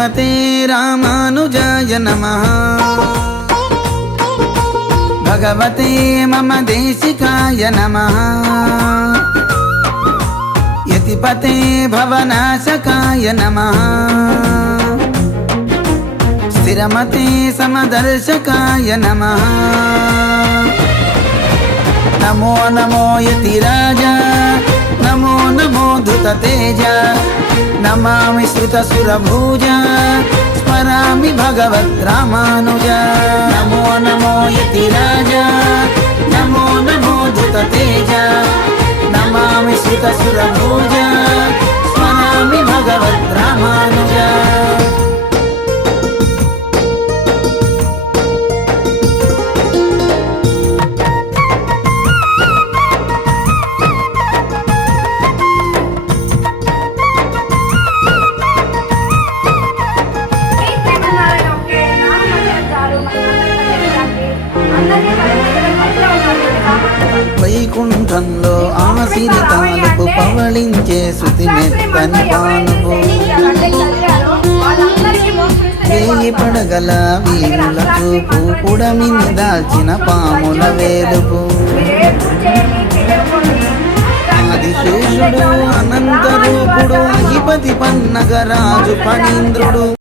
मते रामानुजाय नमः। भगवते मम देशिकाय नमः। यतिपते भवनाशकाय नमः। स्थिरमते समदर्शकाय नमः। नमो नमो यतिराजा, नमो नमो धृततेज, नमामि श्रुतसुरभुजा, स्मरामि भगवद्रामानुजा। नमो नमो यतिराजा, नमो नमो धृततेज, नमामि श्रुतसुरभुजा, स्मरामि भगवद्रामानुजा। వైకుంఠంలో ఆసిరి తాలపు పవళించే శృతి మెత్తని పానుపు, వేయి పడగల వీరుల చూపు, పుడమిని దాల్చిన పాముల వేలుపు, ఆదిశేషుడు అనంత రూపుడు, అధిపతి పన్నగరాజు ఫణీంద్రుడు.